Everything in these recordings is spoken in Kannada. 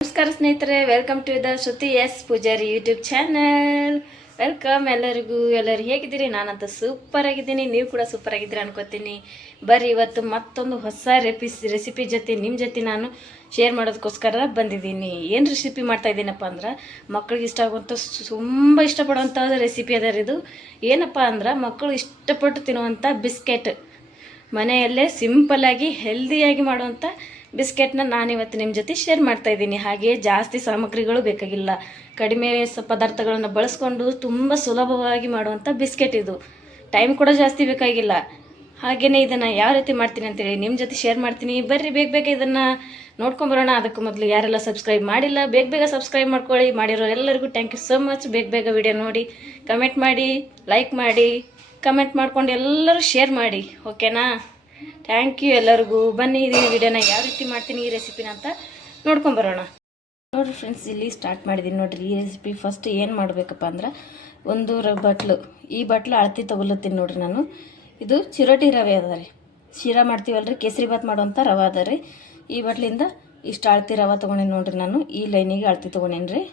ನಮಸ್ಕಾರ ಸ್ನೇಹಿತರೆ, welcome to the Shruti S Pujari YouTube channel. Welcome ಎಲ್ಲರಿಗೂ. ಎಲ್ಲರೂ ಹೇಗಿದ್ದೀರಿ? ನಾನಂತ ಸೂಪರ್ ಆಗಿದ್ದೀನಿ, ನೀವು ಕೂಡ ಸೂಪರ್ ಆಗಿದ್ದೀರಿ ಅನ್ಕೋತೀನಿ. ಬರ್ರಿ, ಇವತ್ತು ಮತ್ತೊಂದು ಹೊಸ ರೆಸಿಪಿ ಜೊತೆ ನಿಮ್ಮ ಜೊತೆ ನಾನು ಶೇರ್ ಮಾಡೋದಕ್ಕೋಸ್ಕರ ಬಂದಿದ್ದೀನಿ. ಏನು ರೆಸಿಪಿ ಮಾಡ್ತಾ ಇದ್ದೀನಪ್ಪ ಅಂದ್ರೆ, ಮಕ್ಕಳಿಗೆ ಇಷ್ಟ ಆಗುವಂಥ ತುಂಬ ಇಷ್ಟಪಡುವಂಥ ರೆಸಿಪಿ ಅದ ಇದು. ಏನಪ್ಪ ಅಂದ್ರೆ, ಮಕ್ಕಳು ಇಷ್ಟಪಟ್ಟು ತಿನ್ನುವಂಥ ಬಿಸ್ಕೆಟ್, ಮನೆಯಲ್ಲೇ ಸಿಂಪಲ್ಲಾಗಿ ಹೆಲ್ದಿಯಾಗಿ ಮಾಡುವಂಥ ಬಿಸ್ಕೆಟ್ನ ನಾನಿವತ್ತು ನಿಮ್ಮ ಜೊತೆ ಶೇರ್ ಮಾಡ್ತಾ ಇದ್ದೀನಿ. ಹಾಗೆ ಜಾಸ್ತಿ ಸಾಮಗ್ರಿಗಳು ಬೇಕಾಗಿಲ್ಲ, ಕಡಿಮೆ ಪದಾರ್ಥಗಳನ್ನು ಬಳಸ್ಕೊಂಡು ತುಂಬ ಸುಲಭವಾಗಿ ಮಾಡುವಂಥ ಬಿಸ್ಕೆಟ್ ಇದು. ಟೈಮ್ ಕೂಡ ಜಾಸ್ತಿ ಬೇಕಾಗಿಲ್ಲ. ಹಾಗೆಯೇ ಇದನ್ನು ಯಾವ ರೀತಿ ಮಾಡ್ತೀನಿ ಅಂತೇಳಿ ನಿಮ್ಮ ಜೊತೆ ಶೇರ್ ಮಾಡ್ತೀನಿ. ಬರ್ರಿ, ಬೇಗ ಇದನ್ನು ನೋಡ್ಕೊಂಬರೋಣ. ಅದಕ್ಕೂ ಮೊದಲು ಯಾರೆಲ್ಲ ಸಬ್ಸ್ಕ್ರೈಬ್ ಮಾಡಿಲ್ಲ, ಬೇಗ ಸಬ್ಸ್ಕ್ರೈಬ್ ಮಾಡ್ಕೊಳ್ಳಿ. ಮಾಡಿರೋರೆಲ್ಲರಿಗೂ ಥ್ಯಾಂಕ್ ಯು ಸೋ ಮಚ್. ಬೇಗ ವಿಡಿಯೋ ನೋಡಿ, ಕಮೆಂಟ್ ಮಾಡಿ, ಲೈಕ್ ಮಾಡಿ, ಕಮೆಂಟ್ ಮಾಡ್ಕೊಂಡು ಎಲ್ಲರೂ ಶೇರ್ ಮಾಡಿ, ಓಕೆನಾ? ಥ್ಯಾಂಕ್ ಯು ಎಲ್ಲರಿಗೂ. ಬನ್ನಿ, ಈ ವಿಡಿಯೋನ ಯಾವ ರೀತಿ ಮಾಡ್ತೀನಿ ಈ ರೆಸಿಪಿನ ಅಂತ ನೋಡ್ಕೊಂಬರೋಣ. ನೋಡಿರಿ ಫ್ರೆಂಡ್ಸ್, ಇಲ್ಲಿ ಸ್ಟಾರ್ಟ್ ಮಾಡಿದ್ದೀನಿ ನೋಡಿರಿ ಈ ರೆಸಿಪಿ. ಫಸ್ಟ್ ಏನು ಮಾಡಬೇಕಪ್ಪ ಅಂದ್ರೆ, ಒಂದು ಬಟ್ಲು, ಈ ಬಟ್ಲು ಅಳತಿ ತೊಗೊಲತ್ತೀನಿ ನೋಡಿರಿ ನಾನು. ಇದು ಚಿರೋಟಿ ರವೆ ಅದ ರೀ, ಶಿರಾ ಮಾಡ್ತೀವಲ್ರಿ, ಕೇಸರಿ ಬಾತ್ ಮಾಡೋವಂಥ ರವೆ ಅದ ರೀ. ಈ ಬಟ್ಲಿಂದ ಇಷ್ಟು ಅಳತಿ ರವೆ ತೊಗೊಂಡೇನಿ ನೋಡಿರಿ ನಾನು. ಈ ಲೈನಿಗೆ ಅಳತಿ ತೊಗೊಂಡೇನಿ ರೀ,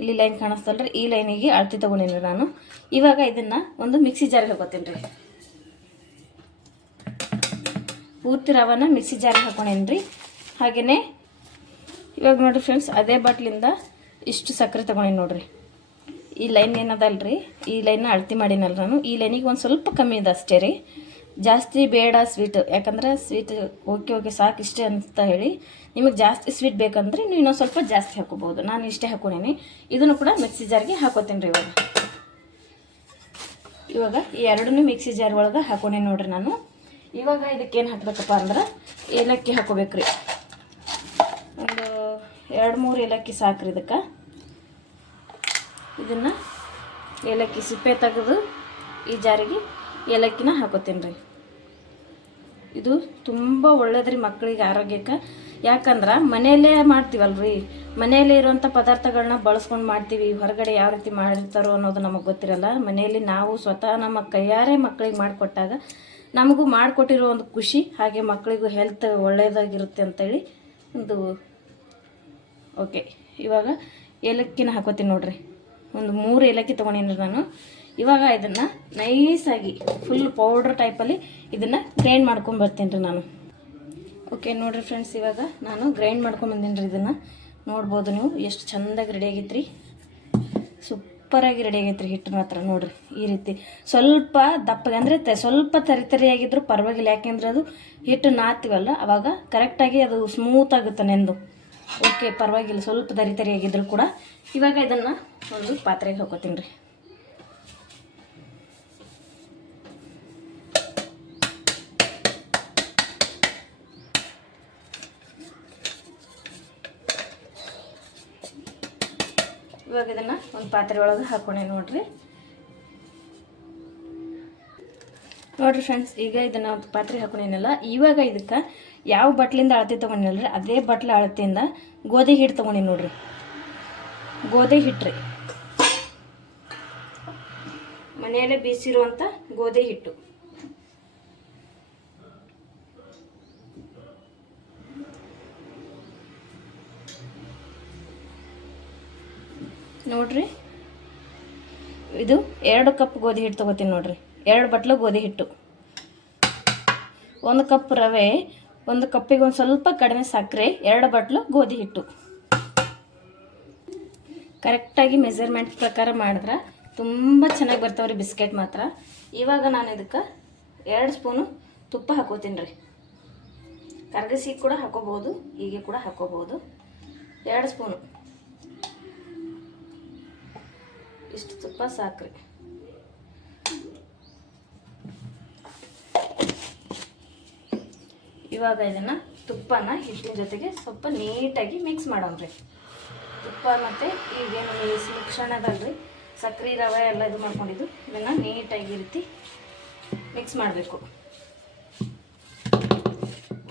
ಇಲ್ಲಿ ಲೈನ್ ಕಾಣಿಸ್ತಲ್ರಿ, ಈ ಲೈನಿಗೆ ಅಳತಿ ತೊಗೊಂಡೇನಿ ರೀ ನಾನು. ಇವಾಗ ಇದನ್ನು ಒಂದು ಮಿಕ್ಸಿ ಜಾರಿಗೆ ಹಾಕೋತೀನಿ ರೀ. ಪೂರ್ತಿ ರವನ ಮಿಕ್ಸಿ ಜಾರಿಗೆ ಹಾಕೊಂಡೇನಿ ರೀ. ಹಾಗೆಯೇ ಇವಾಗ ನೋಡಿರಿ ಫ್ರೆಂಡ್ಸ್, ಅದೇ ಬಾಟ್ಲಿಂದ ಇಷ್ಟು ಸಕ್ಕರೆ ತೊಗೊಂಡೇನಿ ನೋಡಿರಿ. ಈ ಲೈನ್ ಏನದಲ್ರಿ, ಈ ಲೈನ್ನ ಅಳತಿ ಮಾಡಿನಲ್ಲ ನಾನು. ಈ ಲೈನಿಗೆ ಒಂದು ಸ್ವಲ್ಪ ಕಮ್ಮಿ ಇದೆ ಅಷ್ಟೇ ರೀ, ಜಾಸ್ತಿ ಬೇಡ ಸ್ವೀಟ್. ಯಾಕಂದ್ರೆ ಸ್ವೀಟ್ ಓಕೆ ಸಾಕು ಇಷ್ಟೇ ಅಂತ ಹೇಳಿ. ನಿಮಗೆ ಜಾಸ್ತಿ ಸ್ವೀಟ್ ಬೇಕಂದ್ರೆ ನೀವು ಇನ್ನೊಂದು ಸ್ವಲ್ಪ ಜಾಸ್ತಿ ಹಾಕೋಬೋದು. ನಾನು ಇಷ್ಟೇ ಹಾಕೊಂಡೇನಿ. ಇದನ್ನು ಕೂಡ ಮಿಕ್ಸಿ ಜಾರ್ಗೆ ಹಾಕೋತೀನಿ ರೀ. ಇವಾಗ ಈ ಎರಡನ್ನೂ ಮಿಕ್ಸಿ ಜಾರ್ ಒಳಗೆ ಹಾಕೊಂಡೇನಿ ನೋಡಿರಿ ನಾನು. ಇವಾಗ ಇದಕ್ಕೇನು ಹಾಕಬೇಕಪ್ಪ ಅಂದ್ರೆ, ಏಲಕ್ಕಿ ಹಾಕೋಬೇಕ್ರಿ. ಒಂದು 2-3 ಏಲಕ್ಕಿ ಸಾಕ್ರಿ ಇದಕ್ಕೆ. ಇದನ್ನು ಏಲಕ್ಕಿ ಸಿಪ್ಪೆ ತೆಗೆದು ಈ ಜಾರಿಗೆ ಏಲಕ್ಕಿನ ಹಾಕೋತೀನಿ ರೀ. ಇದು ತುಂಬ ಒಳ್ಳೇದ್ರಿ ಮಕ್ಕಳಿಗೆ, ಆರೋಗ್ಯಕ್ಕೆ. ಯಾಕಂದ್ರೆ ಮನೆಯಲ್ಲೇ ಮಾಡ್ತೀವಲ್ರಿ, ಮನೆಯಲ್ಲೇ ಇರುವಂಥ ಪದಾರ್ಥಗಳನ್ನ ಬಳಸ್ಕೊಂಡು ಮಾಡ್ತೀವಿ. ಹೊರಗಡೆ ಯಾವ ರೀತಿ ಮಾಡಿರ್ತಾರೋ ಅನ್ನೋದು ನಮಗೆ ಗೊತ್ತಿರಲ್ಲ. ಮನೆಯಲ್ಲಿ ನಾವು ಸ್ವತಃ ನಮ್ಮ ಕೈಯಾರೆ ಮಕ್ಕಳಿಗೆ ಮಾಡಿಕೊಟ್ಟಾಗ ನಮಗೂ ಮಾಡಿಕೊಟ್ಟಿರೋ ಒಂದು ಖುಷಿ, ಹಾಗೆ ಮಕ್ಕಳಿಗೂ ಹೆಲ್ತ್ ಒಳ್ಳೆಯದಾಗಿರುತ್ತೆ ಅಂತೇಳಿ ಒಂದು ಓಕೆ. ಇವಾಗ ಏಲಕ್ಕಿನ ಹಾಕೋತೀನಿ ನೋಡಿರಿ. ಒಂದು 3 ಏಲಕ್ಕಿ ತೊಗೊಂಡೇನಿ ನಾನು. ಇವಾಗ ಇದನ್ನು ನೈಸಾಗಿ ಫುಲ್ ಪೌಡ್ರ್ ಟೈಪಲ್ಲಿ ಇದನ್ನು ಗ್ರೈಂಡ್ ಮಾಡ್ಕೊಂಬರ್ತೀನಿ ರೀ ನಾನು. ಓಕೆ ನೋಡಿರಿ ಫ್ರೆಂಡ್ಸ್, ಇವಾಗ ನಾನು ಗ್ರೈಂಡ್ ಮಾಡ್ಕೊಂಬಂದೀನಿ ರೀ. ಇದನ್ನು ನೋಡ್ಬೋದು ನೀವು, ಎಷ್ಟು ಚೆಂದಾಗಿ ರೆಡಿ ಆಗೈತ್ರಿ. ಸೂಪರಾಗಿ ರೆಡಿ ಆಗೈತ್ರಿ. ಹಿಟ್ಟು ಮಾತ್ರ ನೋಡಿರಿ ಈ ರೀತಿ ಸ್ವಲ್ಪ ದಪ್ಪಗೆ ಅಂದರೆ ಸ್ವಲ್ಪ ತರಿಯಾಗಿದ್ರೂ ಪರವಾಗಿಲ್ಲ. ಯಾಕೆಂದ್ರೆ ಅದು ಹಿಟ್ಟು ನಾದ್ತೀವಲ್ಲ, ಅವಾಗ ಕರೆಕ್ಟಾಗಿ ಅದು ಸ್ಮೂತ್ ಆಗುತ್ತೆ ನೆಂದು. ಓಕೆ, ಪರವಾಗಿಲ್ಲ, ಸ್ವಲ್ಪ ತರಿಯಾಗಿದ್ರೂ ಕೂಡ. ಇವಾಗ ಇದನ್ನು ಒಂದು ಪಾತ್ರೆಗೆ ಹಾಕೋತೀನಿ ರೀ. ಇವಾಗ ಇದನ್ನು ಒಂದು ಪಾತ್ರೆ ಒಳಗೆ ಹಾಕೊಂಡೆ ನೋಡಿರಿ ಫ್ರೆಂಡ್ಸ್. ಈಗ ಇದನ್ನು ಒಂದು ಪಾತ್ರೆ ಹಾಕೊಂಡೇನಲ್ಲ, ಇವಾಗ ಇದಕ್ಕೆ ಯಾವ ಬಟ್ಲಿಂದ ಅಳತೆ ತೊಗೊಂಡಿನಲ್ರಿ, ಅದೇ ಬಟ್ಲ ಅಳತೆಯಿಂದ ಗೋಧಿ ಹಿಟ್ಟು ತೊಗೊಂಡಿ ನೋಡಿರಿ. ಗೋಧಿ ಹಿಟ್ಟು ರೀ, ಮನೆಯಲ್ಲೇ ಬೀಸಿರುವಂಥ ಗೋಧಿ ಹಿಟ್ಟು. ನೋಡ್ರಿ, ಇದು 2 ಕಪ್ ಗೋಧಿ ಹಿಟ್ಟು ತೊಗೋತೀನಿ ನೋಡ್ರಿ. 2 ಬಟ್ಲು ಗೋಧಿ ಹಿಟ್ಟು, 1 ಕಪ್ ರವೆ, 1 ಕಪ್ಪಿಗೆ ಒಂದು ಸ್ವಲ್ಪ ಕಡಿಮೆ ಸಕ್ಕರೆ, 2 ಬಟ್ಲು ಗೋಧಿ ಹಿಟ್ಟು. ಕರೆಕ್ಟಾಗಿ ಮೆಜರ್ಮೆಂಟ್ ಪ್ರಕಾರ ಮಾಡಿದ್ರೆ ತುಂಬ ಚೆನ್ನಾಗಿ ಬರ್ತಾವ್ರಿ ಬಿಸ್ಕೆಟ್ ಮಾತ್ರ. ಇವಾಗ ನಾನು ಇದಕ್ಕೆ 2 ಸ್ಪೂನು ತುಪ್ಪ ಹಾಕೋತೀನಿ ರೀ. ಕರಗಿಸಿ ಕೂಡ ಹಾಕೋಬೋದು, ಹೀಗೆ ಕೂಡ ಹಾಕೋಬೋದು. 2 ಸ್ಪೂನು ಇಷ್ಟು ತುಪ್ಪ ಸಾಕ್ರಿ. ಇವಾಗ ಇದನ್ನು ತುಪ್ಪನ ಹಿಟ್ಟಿನ ಜೊತೆಗೆ ಸ್ವಲ್ಪ ನೀಟಾಗಿ ಮಿಕ್ಸ್ ಮಾಡೋಣ್ರಿ. ತುಪ್ಪ ಮತ್ತು ಈಗೇನು ಮಿಶ್ರಣದಲ್ರಿ ಸಕ್ಕರೆ ರವೆ ಎಲ್ಲ ಇದು ಮಾಡ್ಕೊಂಡಿದ್ದು, ಇದನ್ನು ನೀಟಾಗಿ ರೀತಿ ಮಿಕ್ಸ್ ಮಾಡಬೇಕು.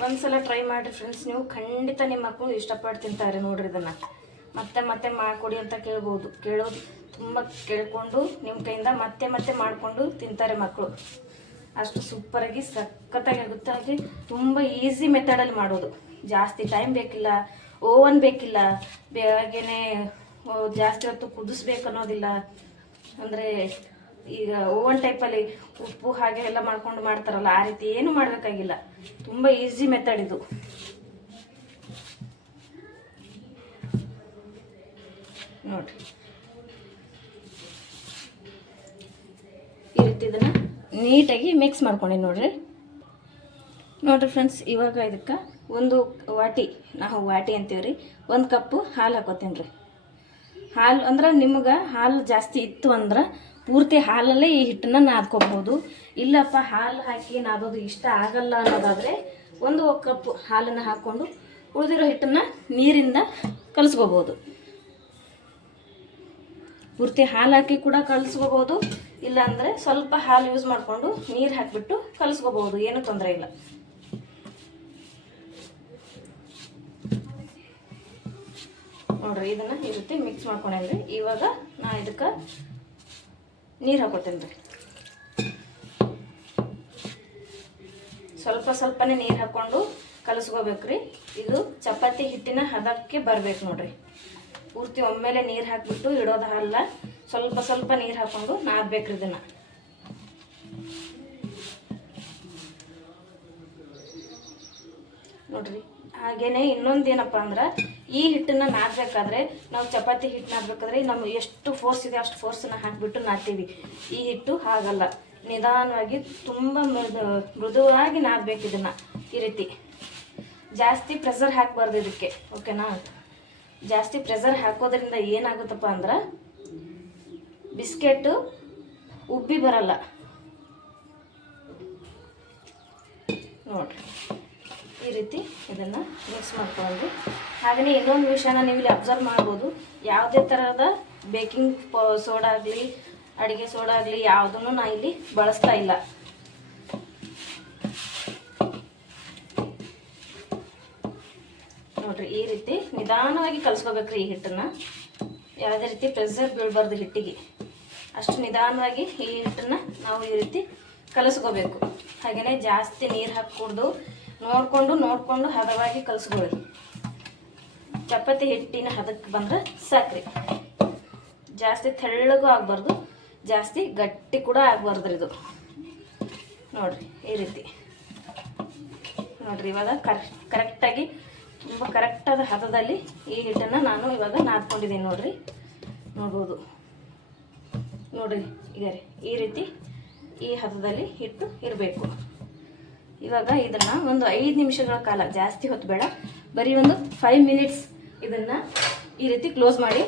ಒಂದ್ಸಲ ಟ್ರೈ ಮಾಡಿರಿ ಫ್ರೆಂಡ್ಸ್, ನೀವು ಖಂಡಿತ ನಿಮ್ಮ ಮಕ್ಕಳು ಇಷ್ಟಪಟ್ಟು ತಿಂತಾರೆ ನೋಡ್ರಿ. ಇದನ್ನು ಮತ್ತೆ ಮಾಡಿಕೊಡಿ ಅಂತ ಕೇಳೋದು ತುಂಬ ಕೇಳಿಕೊಂಡು ನಿಮ್ಮ ಕೈಯಿಂದ ಮತ್ತೆ ಮಾಡಿಕೊಂಡು ತಿಂತಾರೆ ಮಕ್ಕಳು. ಅಷ್ಟು ಸೂಪರಾಗಿ ಸಖತ್ತಾಗಿ ಆಗುತ್ತೆ. ಹಾಗೆ ತುಂಬ ಈಸಿ ಮೆಥಡಲ್ಲಿ ಮಾಡೋದು, ಜಾಸ್ತಿ ಟೈಮ್ ಬೇಕಿಲ್ಲ. ಓವನ್ ಬೇಕಿಲ್ಲ, ಬೇಗನೆ ಜಾಸ್ತಿ ಹೊತ್ತು ಕುದಿಸ್ಬೇಕು ಅನ್ನೋದಿಲ್ಲ. ಅಂದರೆ ಈಗ ಓವನ್ ಟೈಪಲ್ಲಿ ಉಪ್ಪು ಹಾಗೆ ಎಲ್ಲ ಮಾಡ್ಕೊಂಡು ಮಾಡ್ತಾರಲ್ಲ, ಆ ರೀತಿ ಏನು ಮಾಡಬೇಕಾಗಿಲ್ಲ. ತುಂಬ ಈಸಿ ಮೆಥಡ್ ಇದು. ನೋಡಿರಿ, ಈ ರೀತಿ ಇದನ್ನು ನೀಟಾಗಿ ಮಿಕ್ಸ್ ಮಾಡ್ಕೊಂಡು ನೋಡಿರಿ ಫ್ರೆಂಡ್ಸ್. ಇವಾಗ ಇದಕ್ಕೆ ಒಂದು ವಾಟಿ, ನಾವು ವಾಟಿ ಅಂತೀವಿ ರೀ, 1 ಕಪ್ಪು ಹಾಲು ಹಾಕೋತೀನಿ ರೀ. ಹಾಲು ಅಂದ್ರೆ ನಿಮ್ಗೆ ಹಾಲು ಜಾಸ್ತಿ ಇತ್ತು ಅಂದ್ರೆ ಪೂರ್ತಿ ಹಾಲಲ್ಲೇ ಈ ಹಿಟ್ಟನ್ನು ನಾದ್ಕೋಬಹುದು. ಇಲ್ಲಪ್ಪ ಹಾಲು ಹಾಕಿ ನಾದೋದು ಇಷ್ಟ ಆಗಲ್ಲ ಅನ್ನೋದಾದರೆ 1 ಕಪ್ ಹಾಲನ್ನು ಹಾಕ್ಕೊಂಡು ಉಳಿದಿರೋ ಹಿಟ್ಟನ್ನು ನೀರಿಂದ ಕಲಿಸ್ಕೋಬೋದು. ಪೂರ್ತಿ ಹಾಲು ಹಾಕಿ ಕೂಡ ಕಲಿಸ್ಕೋಬೋದು, ಇಲ್ಲಾಂದರೆ ಸ್ವಲ್ಪ ಹಾಲು ಯೂಸ್ ಮಾಡಿಕೊಂಡು ನೀರು ಹಾಕಿಬಿಟ್ಟು ಕಲಿಸ್ಕೋಬೋದು, ಏನೂ ತೊಂದರೆ ಇಲ್ಲ. ನೋಡ್ರಿ, ಇದನ್ನು ಈ ರೀತಿ ಮಿಕ್ಸ್ ಮಾಡ್ಕೊಂಡ್ರಿ. ಇವಾಗ ನಾ ಇದಕ್ಕೆ ನೀರು ಹಾಕೋತೀನಿ ರೀ. ಸ್ವಲ್ಪನೇ ನೀರು ಹಾಕ್ಕೊಂಡು ಕಲಿಸ್ಕೋಬೇಕ್ರಿ. ಇದು ಚಪಾತಿ ಹಿಟ್ಟಿನ ಹದಕ್ಕೆ ಬರಬೇಕು ನೋಡ್ರಿ. ಪೂರ್ತಿ ಒಮ್ಮೆಲೆ ನೀರು ಹಾಕಿಬಿಟ್ಟು ಇಡೋದಲ್ಲ, ಸ್ವಲ್ಪ ನೀರು ಹಾಕ್ಕೊಂಡು ನಾದಬೇಕ್ರಿ ಇದನ್ನು. ನೋಡ್ರಿ, ಹಾಗೇನೆ ಇನ್ನೊಂದೇನಪ್ಪ ಅಂದ್ರೆ, ಈ ಹಿಟ್ಟನ್ನು ನಾದಬೇಕಾದ್ರೆ ನಾವು ಚಪಾತಿ ಹಿಟ್ಟು ನಾದಬೇಕಾದ್ರೆ ನಮ್ಗೆ ಎಷ್ಟು ಫೋರ್ಸ್ ಇದೆ ಅಷ್ಟು ಫೋರ್ಸನ್ನು ಹಾಕಿಬಿಟ್ಟು ನಾದ್ತೀವಿ. ಈ ಹಿಟ್ಟು ಹಾಗಲ್ಲ, ನಿಧಾನವಾಗಿ ತುಂಬ ಮೃದುವಾಗಿ ನಾದಬೇಕು ಇದನ್ನು. ಈ ರೀತಿ ಜಾಸ್ತಿ ಪ್ರೆಷರ್ ಹಾಕಬಾರ್ದು ಇದಕ್ಕೆ, ಓಕೆನಾ? ಜಾಸ್ತಿ ಪ್ರೆಷರ್ ಹಾಕೋದ್ರಿಂದ ಏನಾಗುತ್ತಪ್ಪ ಅಂದ್ರೆ ಬಿಸ್ಕೆಟು ಉಬ್ಬಿ ಬರಲ್ಲ. ನೋಡ್ರಿ, ಈ ರೀತಿ ಇದನ್ನು ಮಿಕ್ಸ್ ಮಾಡ್ಕೊಂಡು. ಹಾಗೆಯೇ ಇನ್ನೊಂದು ವಿಷಯನ ನೀವು ಇಲ್ಲಿ ಅಬ್ಸರ್ವ್ ಮಾಡ್ಬೋದು, ಯಾವುದೇ ಥರದ ಬೇಕಿಂಗ್ ಸೋಡಾ ಆಗಲಿ ಅಡುಗೆ ಸೋಡಾ ಆಗಲಿ ಯಾವುದನ್ನು ನಾನು ಇಲ್ಲಿ ಬಳಸ್ತಾ ಇಲ್ಲ. ನೋಡ್ರಿ, ಈ ರೀತಿ ನಿಧಾನವಾಗಿ ಕಲಿಸ್ಕೋಬೇಕ್ರಿ ಈ ಹಿಟ್ಟನ್ನು. ಯಾವುದೇ ರೀತಿ ಪ್ರೆಷರ್ ಬೀಳಬಾರ್ದು ಹಿಟ್ಟಿಗೆ, ಅಷ್ಟು ನಿಧಾನವಾಗಿ ಈ ಹಿಟ್ಟನ್ನು ನಾವು ಈ ರೀತಿ ಕಲಿಸ್ಕೋಬೇಕು. ಹಾಗೆಯೇ ಜಾಸ್ತಿ ನೀರು ಹಾಕೂಡ್ದು, ನೋಡಿಕೊಂಡು ಹದವಾಗಿ ಕಲಿಸ್ಕೊಳ್ಳಿ. ಚಪಾತಿ ಹಿಟ್ಟಿನ ಹದಕ್ಕೆ ಬಂದ್ರೆ ಸಾಕ್ರಿ. ಜಾಸ್ತಿ ತೆಳ್ಳಗೂ ಆಗಬಾರ್ದು, ಜಾಸ್ತಿ ಗಟ್ಟಿ ಕೂಡ ಆಗಬಾರ್ದು ಇದು. ನೋಡ್ರಿ, ಈ ರೀತಿ ನೋಡ್ರಿ. ಇವಾಗ ಕರೆಕ್ಟಾಗಿ ತುಂಬ ಕರೆಕ್ಟಾದ ಹದದಲ್ಲಿ ಈ ಹಿಟ್ಟನ್ನು ನಾನು ಇವಾಗ ನಾದ್ಕೊಂಡಿದ್ದೀನಿ ನೋಡ್ರಿ. ನೋಡ್ಬೋದು ನೋಡ್ರಿ, ಈಗ ಈ ರೀತಿ ಈ ಹದದಲ್ಲಿ ಹಿಟ್ಟು ಇರಬೇಕು. ಇವಾಗ ಇದನ್ನು ಒಂದು 5 ನಿಮಿಷಗಳ ಕಾಲ, ಜಾಸ್ತಿ ಹೊತ್ತು ಬೇಡ, ಬರೀ ಒಂದು 5 ಮಿನಿಟ್ಸ್ ಇದನ್ನು ಈ ರೀತಿ ಕ್ಲೋಸ್ ಮಾಡಿ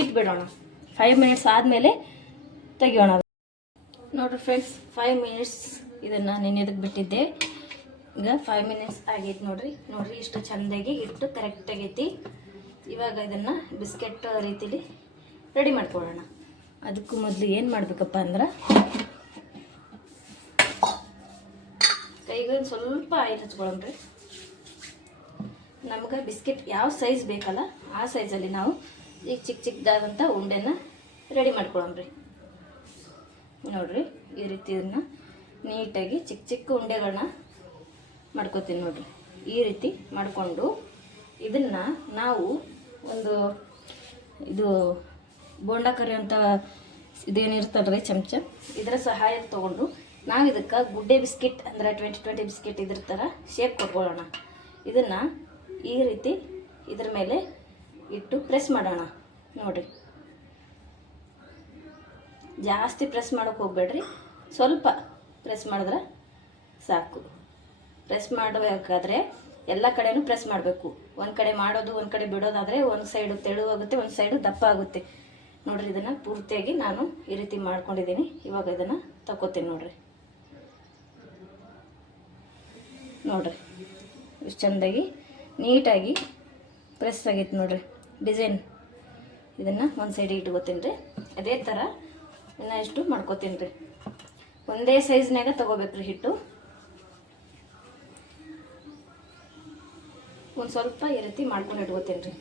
ಇಟ್ಬಿಡೋಣ. 5 ಮಿನಿಟ್ಸ್ ಆದಮೇಲೆ ತೆಗಿಯೋಣ. ನೋಡಿರಿ ಫ್ರೆಂಡ್ಸ್, 5 ಮಿನಿಟ್ಸ್ ಇದನ್ನು ನೆನೆಯೋದಕ್ಕೆ ಬಿಟ್ಟಿದ್ದೆ. ಈಗ 5 ಮಿನಿಟ್ಸ್ ಆಗೈತೆ ನೋಡ್ರಿ. ಇಷ್ಟು ಚೆಂದಾಗಿ ಹಿಟ್ಟು ಕರೆಕ್ಟ್ ಆಗೈತಿ. ಇವಾಗ ಇದನ್ನು ಬಿಸ್ಕೆಟ್ ರೀತಿಲಿ ರೆಡಿ ಮಾಡ್ಕೊಳ್ಳೋಣ. ಅದಕ್ಕೂ ಮೊದಲು ಏನು ಮಾಡಬೇಕಪ್ಪ ಅಂದ್ರೆ, ಕೈಗೆ ಸ್ವಲ್ಪ ಆಯಿಲ್ ಹಚ್ಕೊಳ್ಳೋಣ್ರಿ. ನಮ್ಗೆ ಬಿಸ್ಕೆಟ್ ಯಾವ ಸೈಜ್ ಬೇಕಲ್ಲ ಆ ಸೈಜಲ್ಲಿ ನಾವು ಈಗ ಚಿಕ್ಕದಾದಂಥ ಉಂಡೆನ ರೆಡಿ ಮಾಡ್ಕೊಳ್ಳೋಣ್ರಿ. ನೋಡಿರಿ, ಈ ರೀತಿ ಇದನ್ನು ನೀಟಾಗಿ ಚಿಕ್ಕ ಉಂಡೆಗಳನ್ನ ಮಾಡ್ಕೊತೀನಿ ನೋಡ್ರಿ. ಈ ರೀತಿ ಮಾಡಿಕೊಂಡು ಇದನ್ನು ನಾವು ಒಂದು ಇದು ಬೋಂಡ ಕರಿಯೋಂಥ ಇದೇನಿರ್ತಲ್ರಿ ಚಮಚ, ಇದರ ಸಹಾಯ ತೊಗೊಂಡು ನಾವು ಇದಕ್ಕೆ ಗುಡ್ಡೆ ಬಿಸ್ಕೆಟ್ ಅಂದರೆ 20 ಬಿಸ್ಕೆಟ್ ಇದ್ರ ಥರ ಶೇಪ್ ಕೊಟ್ಕೊಳ್ಳೋಣ. ಇದನ್ನು ಈ ರೀತಿ ಇದ್ರ ಮೇಲೆ ಇಟ್ಟು ಪ್ರೆಸ್ ಮಾಡೋಣ. ನೋಡಿರಿ, ಜಾಸ್ತಿ ಪ್ರೆಸ್ ಮಾಡೋಕ್ಕೆ ಹೋಗ್ಬೇಡ್ರಿ, ಸ್ವಲ್ಪ ಪ್ರೆಸ್ ಮಾಡಿದ್ರೆ ಸಾಕು. ಪ್ರೆಸ್ ಮಾಡಬೇಕಾದ್ರೆ ಎಲ್ಲ ಕಡೆನೂ ಪ್ರೆಸ್ ಮಾಡಬೇಕು. ಒಂದು ಕಡೆ ಮಾಡೋದು ಒಂದು ಕಡೆ ಬಿಡೋದಾದರೆ ಒಂದು ಸೈಡು ತೆಳುವಾಗುತ್ತೆ, ಒಂದು ಸೈಡು ದಪ್ಪ ಆಗುತ್ತೆ. ನೋಡಿರಿ, ಇದನ್ನು ಪೂರ್ತಿಯಾಗಿ ನಾನು ಈ ರೀತಿ ಮಾಡ್ಕೊಂಡಿದ್ದೀನಿ. ಇವಾಗ ಇದನ್ನು ತಗೋತೀನಿ ನೋಡಿರಿ. ಇಷ್ಟು ಚೆಂದಾಗಿ ನೀಟಾಗಿ ಪ್ರೆಸ್ ಆಗೈತೆ ನೋಡಿರಿ ಡಿಸೈನ್. ಇದನ್ನು ಒಂದು ಸೈಡಿಗೆ ಇಟ್ಕೋತೀನಿ ರೀ. ಅದೇ ಥರ ಇನ್ನು ಇಷ್ಟು ಮಾಡ್ಕೋತೀನಿ ರೀ. ಒಂದೇ ಸೈಜ್ನಾಗ ತೊಗೋಬೇಕ್ರಿ ಹಿಟ್ಟು. ಒಂದು ಸ್ವಲ್ಪ ಈ ರೀತಿ ಮಾಡ್ಕೊಂಡು ಇಟ್ಕೋತೀನಿ ರೀ.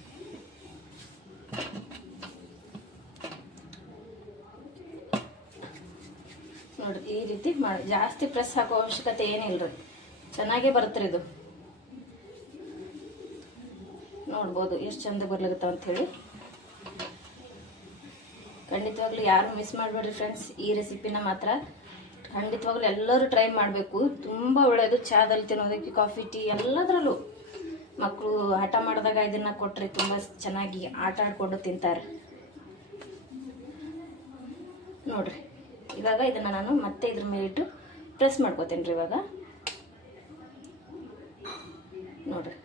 ನೋಡಿ, ಈ ರೀತಿ ಮಾಡಿ. ಜಾಸ್ತಿ ಪ್ರೆಸ್ ಹಾಕೋ ಅವಶ್ಯಕತೆ ಏನಿಲ್ಲ ರೀ, ಚೆನ್ನಾಗೇ ಬರುತ್ತೆ ಇದು. ನೋಡ್ಬೋದು ಎಷ್ಟು ಚಂದ ಬರ್ಲಾಗತ್ತಾವ ಅಂಥೇಳಿ. ಖಂಡಿತವಾಗ್ಲೂ ಯಾರು ಮಿಸ್ ಮಾಡಬೇಡ್ರಿ ಫ್ರೆಂಡ್ಸ್. ಈ ರೆಸಿಪಿನ ಮಾತ್ರ ಖಂಡಿತವಾಗ್ಲೂ ಎಲ್ಲರೂ ಟ್ರೈ ಮಾಡಬೇಕು. ತುಂಬ ಒಳ್ಳೆಯದು. ಚಾದಲ್ಲಿ ತಿನ್ನೋದಕ್ಕೆ, ಕಾಫಿ, ಟೀ ಎಲ್ಲದರಲ್ಲೂ. ಮಕ್ಕಳು ಆಟ ಮಾಡಿದಾಗ ಇದನ್ನು ಕೊಟ್ಟರೆ ತುಂಬ ಚೆನ್ನಾಗಿ ಆಟ ಆಡ್ಕೊಂಡು ತಿಂತಾರೆ ನೋಡಿರಿ. ಇವಾಗ ಇದನ್ನು ನಾನು ಮತ್ತೆ ಇದ್ರ ಮೇಲಿಟ್ಟು ಪ್ರೆಸ್ ಮಾಡ್ಕೋತೇನೆ ರೀ. ಇವಾಗ ನೋಡಿರಿ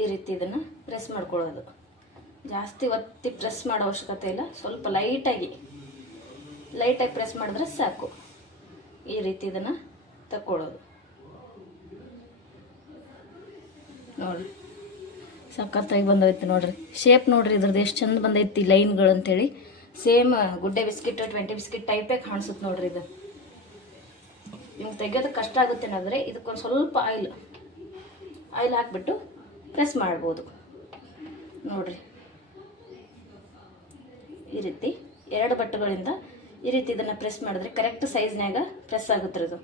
ಈ ರೀತಿ ಇದನ್ನು ಪ್ರೆಸ್ ಮಾಡ್ಕೊಳ್ಳೋದು. ಜಾಸ್ತಿ ಒತ್ತಿ ಪ್ರೆಸ್ ಮಾಡೋ ಅವಶ್ಯಕತೆ ಇಲ್ಲ. ಸ್ವಲ್ಪ ಲೈಟಾಗಿ ಪ್ರೆಸ್ ಮಾಡಿದ್ರೆ ಸಾಕು. ಈ ರೀತಿ ಇದನ್ನು ತಕ್ಕೊಳ್ಳೋದು ನೋಡಿರಿ. ಸಖತ್ತಾಗಿ ಬಂದೈತಿ ನೋಡಿರಿ. ಶೇಪ್ ನೋಡಿರಿ ಇದ್ರದ್ದು ಎಷ್ಟು ಚಂದ ಬಂದೈತಿ ಲೈನ್ಗಳು ಅಂತೇಳಿ. ಸೇಮ್ ಗುಡ್ಡೆ ಬಿಸ್ಕಿಟ್ 20 ಬಿಸ್ಕಿಟ್ ಟೈಪೇ ಕಾಣಿಸುತ್ತೆ ನೋಡಿರಿ. ಇದು ನಿಮ್ಗೆ ತೆಗಿಯೋದಕ್ಕೆ ಕಷ್ಟ ಆಗುತ್ತೆ ಅಂದರೆ ಇದಕ್ಕೊಂದು ಸ್ವಲ್ಪ ಆಯಿಲ್ ಹಾಕಿಬಿಟ್ಟು ಪ್ರೆಸ್ ಮಾಡ್ಬೋದು ನೋಡಿರಿ. ಈ ರೀತಿ 2 ಬಟ್ಟುಗಳಿಂದ ಈ ರೀತಿ ಇದನ್ನು ಪ್ರೆಸ್ ಮಾಡಿದ್ರೆ ಕರೆಕ್ಟ್ ಸೈಜ್ನಾಗ ಪ್ರೆಸ್ ಆಗುತ್ತೆ ಇದು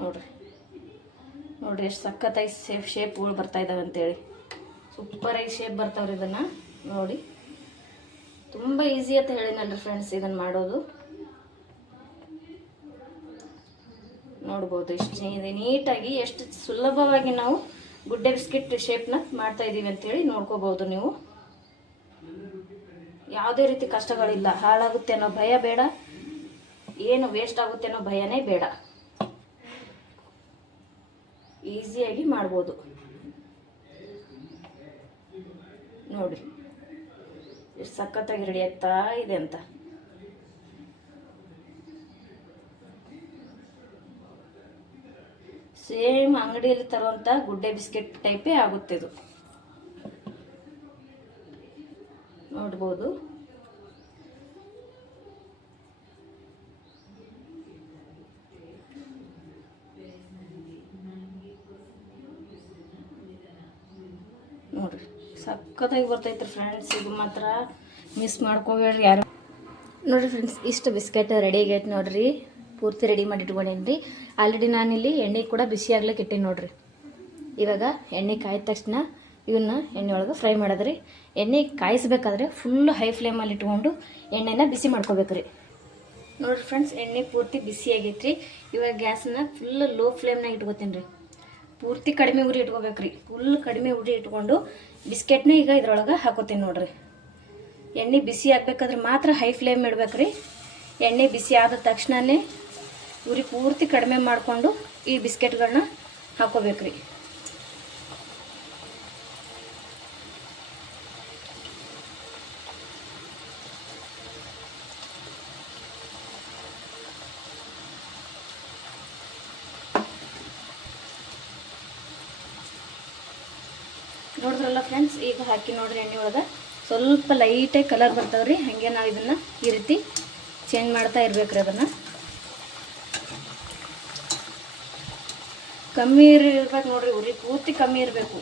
ನೋಡಿರಿ ಎಷ್ಟು ಸಖತ್ತಾಗಿ ಶೇಪ್ಗಳು ಬರ್ತಾ ಇದ್ದಾವೆ ಅಂತೇಳಿ. ಸೂಪರಾಗಿ ಶೇಪ್ ಬರ್ತಾವ್ರಿ. ಇದನ್ನು ನೋಡಿ ತುಂಬ ಈಸಿ ಅಂತ ಹೇಳಿನಲ್ರಿ ಫ್ರೆಂಡ್ಸ್ ಇದನ್ನು ಮಾಡೋದು. ನೋಡ್ಬೋದು ಎಷ್ಟು ನೀಟಾಗಿ ಎಷ್ಟು ಸುಲಭವಾಗಿ ನಾವು ಗುಡ್ಡೆ ಬಿಸ್ಕಿಟ್ ಶೇಪ್ನ ಮಾಡ್ತಾ ಇದ್ದೀವಿ ಅಂತೇಳಿ ನೋಡ್ಕೋಬೋದು ನೀವು. ಯಾವುದೇ ರೀತಿ ಕಷ್ಟಗಳಿಲ್ಲ. ಹಾಳಾಗುತ್ತೆ ಅನ್ನೋ ಭಯ ಬೇಡ, ಏನು ವೇಸ್ಟ್ ಆಗುತ್ತೆ ಅನ್ನೋ ಭಯನೇ ಬೇಡ. ಈಸಿಯಾಗಿ ಮಾಡ್ಬೋದು ನೋಡಿ. ಎಷ್ಟು ಸಖತ್ತಾಗಿ ರೆಡಿ ಆಗ್ತಾ ಇದೆ ಅಂತ. ಸೇಮ್ ಅಂಗಡಿಯಲ್ಲಿ ತರುವಂಥ ಗುಡ್ಡೆ ಬಿಸ್ಕೆಟ್ ಟೈಪೇ ಆಗುತ್ತೆ ಇದು ನೋಡ್ಬೋದು. ನೋಡ್ರಿ ಸಖತ್ತಾಗಿ ಬರ್ತೈತ್ರಿ ಫ್ರೆಂಡ್ಸ್. ಇದು ಮಾತ್ರ ಮಿಸ್ ಮಾಡ್ಕೋಬೇಡ್ರಿ ಯಾರು. ನೋಡಿರಿ ಫ್ರೆಂಡ್ಸ್ ಇಷ್ಟು ಬಿಸ್ಕೆಟ್ ರೆಡಿ ಆಗೈತೆ ನೋಡ್ರಿ. ಪೂರ್ತಿ ರೆಡಿ ಮಾಡಿ ಇಟ್ಕೊಂಡೇನಿ. ಆಲ್ರೆಡಿ ನಾನಿಲ್ಲಿ ಎಣ್ಣೆ ಕೂಡ ಬಿಸಿ ಆಗ್ಲಿಕ್ಕೆ ಇಟ್ಟೇನಿ ನೋಡ್ರಿ. ಇವಾಗ ಎಣ್ಣೆ ಕಾಯ್ದ ತಕ್ಷಣ ಇವನ್ನ ಎಣ್ಣೆ ಒಳಗೆ ಫ್ರೈ ಮಾಡೋದ್ರಿ. ಎಣ್ಣೆ ಕಾಯಿಸ್ಬೇಕಾದ್ರೆ ಫುಲ್ ಹೈ ಫ್ಲೇಮಲ್ಲಿ ಇಟ್ಕೊಂಡು ಎಣ್ಣೆನ ಬಿಸಿ ಮಾಡ್ಕೋಬೇಕ್ರಿ. ನೋಡಿರಿ ಫ್ರೆಂಡ್ಸ್ ಎಣ್ಣೆ ಪೂರ್ತಿ ಬಿಸಿ ಆಗೈತ್ರಿ. ಇವಾಗ ಗ್ಯಾಸನ್ನ ಫುಲ್ ಲೋ ಫ್ಲೇಮ್ನಾಗ ಇಟ್ಕೋತೀನಿ ರೀ. ಪೂರ್ತಿ ಕಡಿಮೆ ಉರಿ ಇಟ್ಕೋಬೇಕ್ರಿ. ಫುಲ್ ಕಡಿಮೆ ಉರಿ ಇಟ್ಕೊಂಡು ಬಿಸ್ಕೆಟ್ನ ಈಗ ಇದ್ರೊಳಗೆ ಹಾಕೋತೀನಿ ನೋಡ್ರಿ. ಎಣ್ಣೆ ಬಿಸಿ ಆಗಬೇಕಾದ್ರೆ ಮಾತ್ರ ಹೈ ಫ್ಲೇಮ್ ಇಡ್ಬೇಕ್ರಿ. ಎಣ್ಣೆ ಬಿಸಿ ಆದ ತಕ್ಷಣವೇ ಉರಿ ಪೂರ್ತಿ ಕಡಿಮೆ ಮಾಡಿಕೊಂಡು ಈ ಬಿಸ್ಕೆಟ್ಗಳನ್ನ ಹಾಕೋಬೇಕ್ರಿ. ನೋಡಿದ್ರಲ್ಲ ಫ್ರೆಂಡ್ಸ್, ಈಗ ಹಾಕಿ ನೋಡ್ರಿ ಎಣ್ಣೆ ಒಳಗೆ ಸ್ವಲ್ಪ ಲೈಟಾಗಿ ಕಲರ್ ಬರ್ತಾವ್ರಿ. ಹಾಗೆ ನಾವು ಇದನ್ನು ಈ ರೀತಿ ಚೇಂಜ್ ಮಾಡ್ತಾ ಇರ್ಬೇಕ್ರಿ. ಅದನ್ನು ಕಮ್ಮಿ ಇರ್ಬೇಕು ನೋಡ್ರಿ, ಉರಿ ಪೂರ್ತಿ ಕಮ್ಮಿ ಇರಬೇಕು.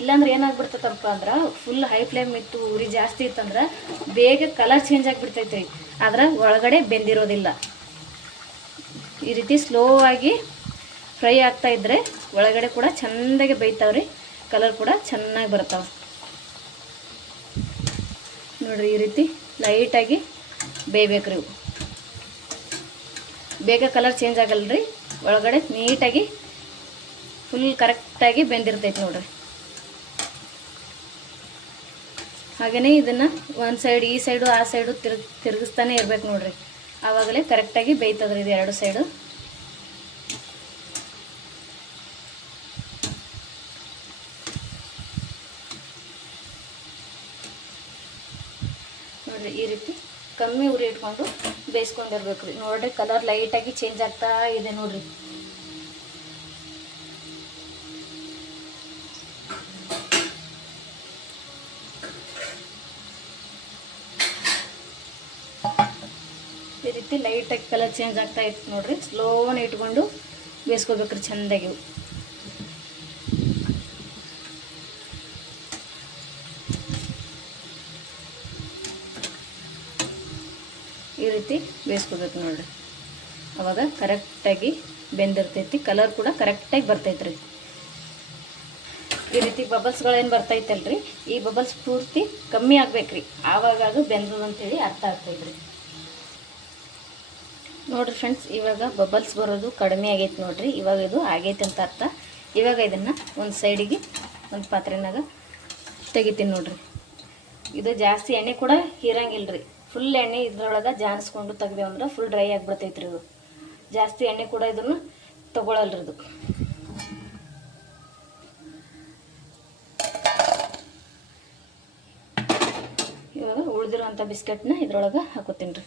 ಇಲ್ಲಾಂದ್ರೆ ಏನಾಗ್ಬಿಡ್ತೈತಪ್ಪ ಅಂದ್ರೆ ಫುಲ್ ಹೈ ಫ್ಲೇಮ್ ಇತ್ತು, ಉರಿ ಜಾಸ್ತಿ ಇತ್ತಂದ್ರೆ ಬೇಗ ಕಲರ್ ಚೇಂಜ್ ಆಗಿಬಿಡ್ತೈತ್ರಿ. ಆದ್ರೆ ಒಳಗಡೆ ಬೆಂದಿರೋದಿಲ್ಲ. ಈ ರೀತಿ ಸ್ಲೋ ಆಗಿ ಫ್ರೈ ಆಗ್ತಾ ಇದ್ರೆ ಒಳಗಡೆ ಕೂಡ ಚೆಂದಾಗಿ ಬೇಯ್ತಾವ್ರಿ. ಕಲರ್ ಕೂಡ ಚೆನ್ನಾಗಿ ಬರ್ತಾವೆ ನೋಡ್ರಿ. ಈ ರೀತಿ ಲೈಟಾಗಿ ಬೇಯಬೇಕ್ರಿ. ಇವು ಬೇಗ ಕಲರ್ ಚೇಂಜ್ ಆಗಲ್ರಿ. ಒಳಗಡೆ ನೀಟಾಗಿ ಫುಲ್ ಕರೆಕ್ಟಾಗಿ ಬೆಂದಿರ್ತೈತೆ ನೋಡ್ರಿ. ಹಾಗೆಯೇ ಇದನ್ನು ಒಂದು ಸೈಡ್ ಈ ಸೈಡು ಆ ಸೈಡು ತಿರುಗಿಸ್ತಾನೆ ಇರ್ಬೇಕು ನೋಡ್ರಿ. ಆವಾಗಲೇ ಕರೆಕ್ಟಾಗಿ ಬೇಯ್ತದ್ರಿ ಇದು ಎರಡು ಸೈಡು. ನೋಡ್ರಿ ಈ ರೀತಿ ಕಮ್ಮಿ ಉರಿ ಇಟ್ಕೊಂಡು ಬೇಯಿಸ್ಕೊಂಡಿರ್ಬೇಕು ರೀ. ನೋಡ್ರಿ ಕಲರ್ ಲೈಟಾಗಿ ಚೇಂಜ್ ಆಗ್ತಾ ಇದೆ ನೋಡ್ರಿ. ಈ ರೀತಿ ಲೈಟಾಗಿ ಕಲರ್ ಚೇಂಜ್ ಆಗ್ತಾ ಇತ್ತು ನೋಡ್ರಿ. ಸ್ಲೋನ ಇಟ್ಕೊಂಡು ಬೇಯಿಸ್ಕೋಬೇಕ್ರಿ ಚೆಂದಾಗಿ. ಈ ರೀತಿ ಬೇಯಿಸ್ಕೋಬೇಕು ನೋಡ್ರಿ. ಅವಾಗ ಕರೆಕ್ಟಾಗಿ ಬೆಂದಿರ್ತೈತಿ. ಕಲರ್ ಕೂಡ ಕರೆಕ್ಟಾಗಿ ಬರ್ತೈತ್ರಿ. ಈ ರೀತಿ ಬಬಲ್ಸ್ಗಳೇನು ಬರ್ತೈತಲ್ರಿ, ಈ ಬಬಲ್ಸ್ ಪೂರ್ತಿ ಕಮ್ಮಿ ಆಗ್ಬೇಕ್ರಿ, ಆವಾಗ ಅದು ಬೆಂದದ ಅಂತೇಳಿ ಅರ್ಥ ಆಗ್ತೈತ್ರಿ. ನೋಡಿರಿ ಫ್ರೆಂಡ್ಸ್, ಇವಾಗ ಬಬಲ್ಸ್ ಬರೋದು ಕಡಿಮೆ ಆಗೈತೆ ನೋಡಿರಿ. ಇವಾಗ ಇದು ಆಗೈತೆ ಅಂತ ಅರ್ಥ. ಇವಾಗ ಇದನ್ನು ಒಂದು ಸೈಡಿಗೆ ಒಂದು ಪಾತ್ರೆನಾಗ ತೆಗಿತೀನಿ ನೋಡಿರಿ. ಇದು ಜಾಸ್ತಿ ಎಣ್ಣೆ ಕೂಡ ಹೀರಂಗಿಲ್ಲ ರೀ. ಫುಲ್ ಎಣ್ಣೆ ಇದ್ರೊಳಗೆ ಜಾಣಿಸ್ಕೊಂಡು ತೆಗ್ದೇವು ಅಂದ್ರೆ ಫುಲ್ ಡ್ರೈ ಆಗಿಬಿಡ್ತೈತ್ರಿ. ಇದು ಜಾಸ್ತಿ ಎಣ್ಣೆ ಕೂಡ ಇದನ್ನು ತೊಗೊಳಲ್ರಿ. ಇದು ಇವಾಗ ಉಳಿದಿರೋಂಥ ಬಿಸ್ಕೆಟ್ನ ಇದ್ರೊಳಗೆ ಹಾಕೋತೀನಿ ರೀ.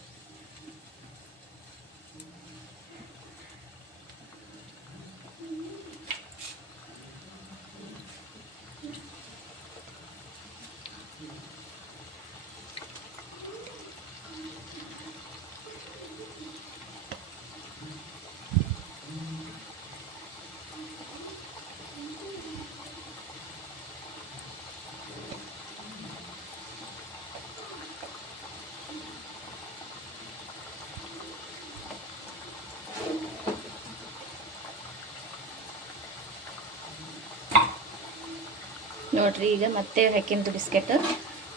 ನೋಡಿರಿ, ಈಗ ಮತ್ತೆ ಹಾಕಿಂದು ಬಿಸ್ಕೆಟ್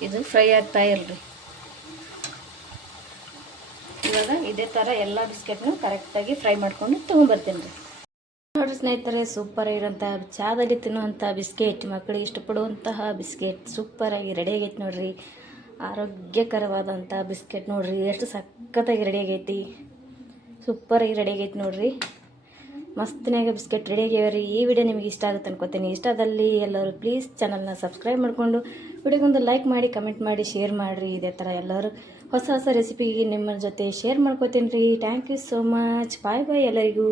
ಇದು ಫ್ರೈ ಆಗ್ತಾ ಇರಲಿ. ಇವಾಗ ಇದೇ ಥರ ಎಲ್ಲ ಬಿಸ್ಕೆಟ್ನು ಕರೆಕ್ಟಾಗಿ ಫ್ರೈ ಮಾಡ್ಕೊಂಡು ತೊಗೊಂಬರ್ತೀನಿ ರೀ. ನೋಡಿರಿ ಸ್ನೇಹಿತರೆ, ಸೂಪರ್ ಆಗಿರೋಂಥ ಚಾದಲ್ಲಿ ತಿನ್ನುವಂಥ ಬಿಸ್ಕೆಟ್, ಮಕ್ಕಳಿಗೆ ಇಷ್ಟಪಡುವಂತಹ ಬಿಸ್ಕೆಟ್ ಸೂಪರಾಗಿ ರೆಡಿ ಆಗೈತೆ ನೋಡಿರಿ. ಆರೋಗ್ಯಕರವಾದಂಥ ಬಿಸ್ಕೆಟ್ ನೋಡಿರಿ, ಎಷ್ಟು ಸಖತ್ತಾಗಿ ರೆಡಿ ಆಗೈತಿ. ಸೂಪರಾಗಿ ರೆಡಿ ಆಗೈತೆ ನೋಡಿರಿ. ಮಸ್ತಿನಾಗ ಬಿಸ್ಕೆಟ್ ರೆಡಿ ಆಗ್ಯಾವ್ರಿ. ಈ ವಿಡಿಯೋ ನಿಮಗೆ ಇಷ್ಟ ಆಗುತ್ತೆ ಅನ್ಕೋತೀನಿ. ಇಷ್ಟದಲ್ಲಿ ಎಲ್ಲರೂ ಪ್ಲೀಸ್ ಚಾನಲ್ನ ಸಬ್ಸ್ಕ್ರೈಬ್ ಮಾಡಿಕೊಂಡು ವಿಡಿಯೋಗೊಂದು ಲೈಕ್ ಮಾಡಿ, ಕಮೆಂಟ್ ಮಾಡಿ, ಶೇರ್ ಮಾಡಿರಿ. ಇದೇ ಥರ ಎಲ್ಲರೂ ಹೊಸ ಹೊಸ ರೆಸಿಪಿಗೆ ನಿಮ್ಮ ಜೊತೆ ಶೇರ್ ಮಾಡ್ಕೋತೀನಿ ರೀ. Thank you so much. Bye bye ಎಲ್ಲರಿಗೂ.